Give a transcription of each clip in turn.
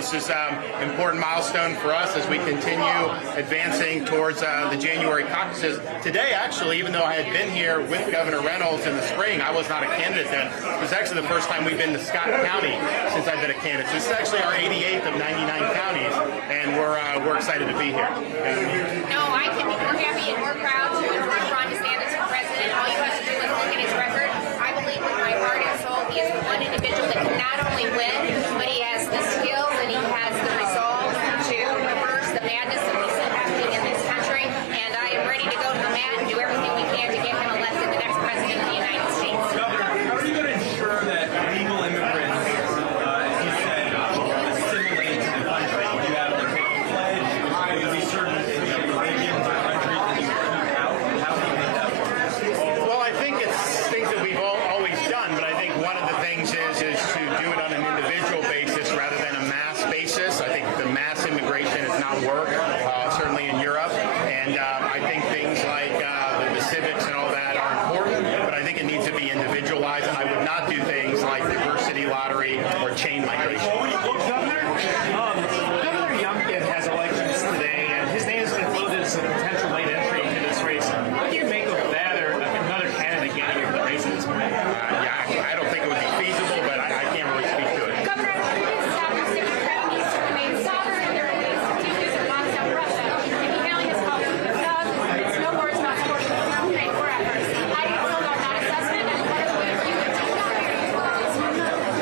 this is an important milestone for us as we continue advancing towards the January caucuses. Today, actually, even though I had been here with Governor Reynolds in the spring, I was not a candidate then. It was actually the first time we've been to Scott County since I've been a candidate. So this is actually our 88th of 99 counties, and we're excited to be here. No, I can be more happy and more proud to endorse Ron DeSantis for president. All you have to do is look at his record. I believe with my heart and soul he is the one individual that can not only win, but he has the skills and he has the resolve to reverse the madness that we see happening in this country. And I am ready to go to the mat and do everything we can to get him elected the next president of the United States. Governor, how are you going to ensure that legal immigrants, as you said, assimilate to the country? Do you have to take a pledge? Will you be certain religions or countries that you keep out? How do you make that work? Well, I think it's things that we've always done, but I think one of the things is to do it on an individual basis rather than a mass basis. I think the mass immigration has not worked, certainly in Europe, and I think things like the civics and all that are important, but I think it needs to be individualized, and I would not do things like diversity lottery or chain migration. Governor Youngkin has elections today, and his name has been floated as a potential late entry into this race. What do you make of that, or another candidate getting into the race at this point? I don't think it would be feasible, but I can't really speak to it. Governor, Ukraine needs to remain sovereign and there needs to continue to lock down Russia. And he really has helped with us. It's no words not supporting the Ukraine forever. How do you feel about that assessment, and what are the ways you would take that?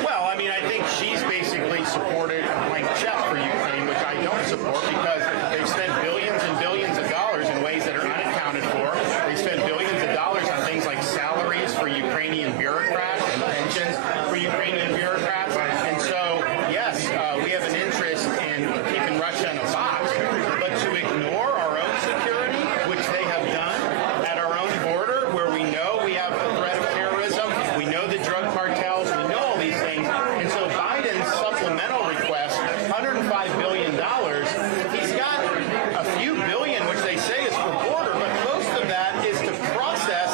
Well, I mean, I think she's basically supported playing chess for Ukraine, which I don't support because they've spent billions and billions of dollars in ways that are unaccounted for. They spent billions of dollars on things like salaries for Ukrainian bureaucrats and pensions for Ukrainian bureaucrats. And so, yes, we have an interest in keeping Russia in a box, but to ignore our own security, which they have done at our own border, where we know we have a threat of terrorism, we know the drug cartels, we know all these things. And so Biden's supplemental request, $105 billion, he's got a few billion, which they say is for border, but most of that is to process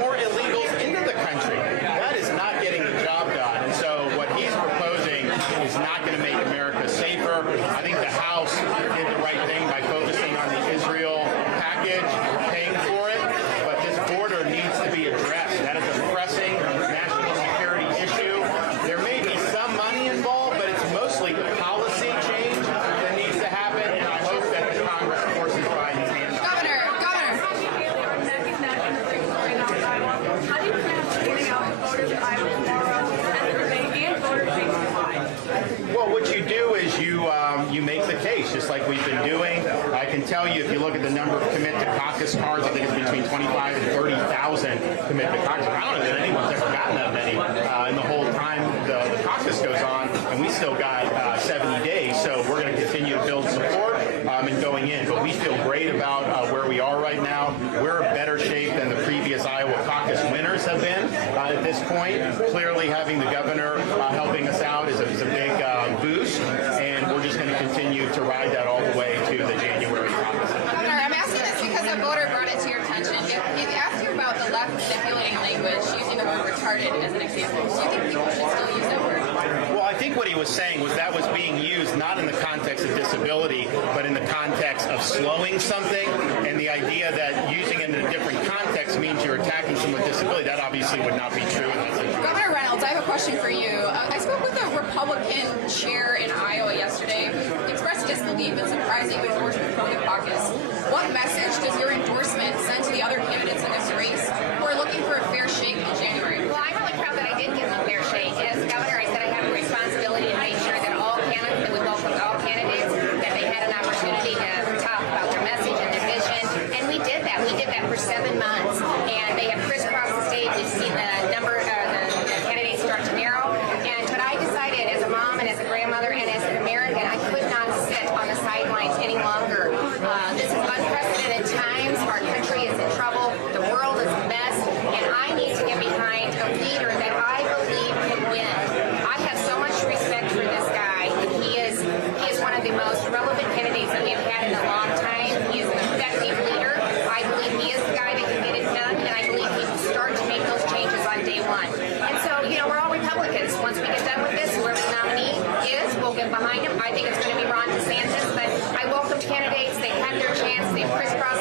more illegals into the country. That is not getting the job done. And so what he's proposing is not going to make America safer. I think the House did the right thing by focusing on the Israel package, paying for it, but this border needs to be addressed. That is a pressing national security issue. There may be some money involved, but it's mostly the policy change that needs to happen, and I hope that the Congress forces Biden's hand. Governor. How do you feel about necking that immigration right now in Iowa? How do you plan on getting out voters in Iowa tomorrow and voters nationwide? Well, what you do is you make the case, just like we've been doing. I can tell you, if you look at the number of commit to caucus cards, I think it's between 25 and 30,000 commit to caucus. I don't know that anyone's ever gotten that many in the whole time the caucus goes on, and we still got 70 days. So we're going to continue to build support and going in. But we feel great about where we are right now. We're in better shape than the previous Iowa caucus winners have been at this point. Clearly, having the governor helping us out is a big boost, and we're just going to continue to ride that all the way to the January caucus. Governor, I'm asking this because a voter brought it to your attention. He asked you about the left manipulating language, using the word retarded as an example. Do you think people should still use that word? Well, I think what he was saying was that was being used not in the context of disability, but in the context of slowing something, and the idea that using it in a different context means you're attacking someone with disability. That obviously would not be true in that situation. Governor Reynolds, I have a question for you. I spoke with a Republican chair in Iowa yesterday, expressed disbelief in surprising endorsement from the caucus. What message does your endorsement send to the other candidates in this race who are looking for a fair shake in January? Well, I'm really proud that I did give them a fair shake. As governor, I said I have a responsibility to make sure that all candidates, that we welcomed all candidates, that they had an opportunity to talk about their message and their vision. And we did that. We did that for 7 months. And they have crisscrossed the stage. You've seen the number, the candidates start to narrow. But I decided as a mom and as a grandmother and as an American, I could not sit on the sidelines any longer. This is unprecedented times. Our country is in trouble. The world is a mess. And I need to get behind a leader that I believe can win. I have so much respect for this guy. He is one of the most relevant candidates that we've had in a long time. He is an effective leader. I believe he is the guy that can get it done, and I believe he can start to make those changes on day one. And so, we're all Republicans. Once we get done with this, whoever the nominee is, we'll get behind him. I think it's going to be Ron DeSantis, but I welcome candidates. They've had their chance. They've crisscrossed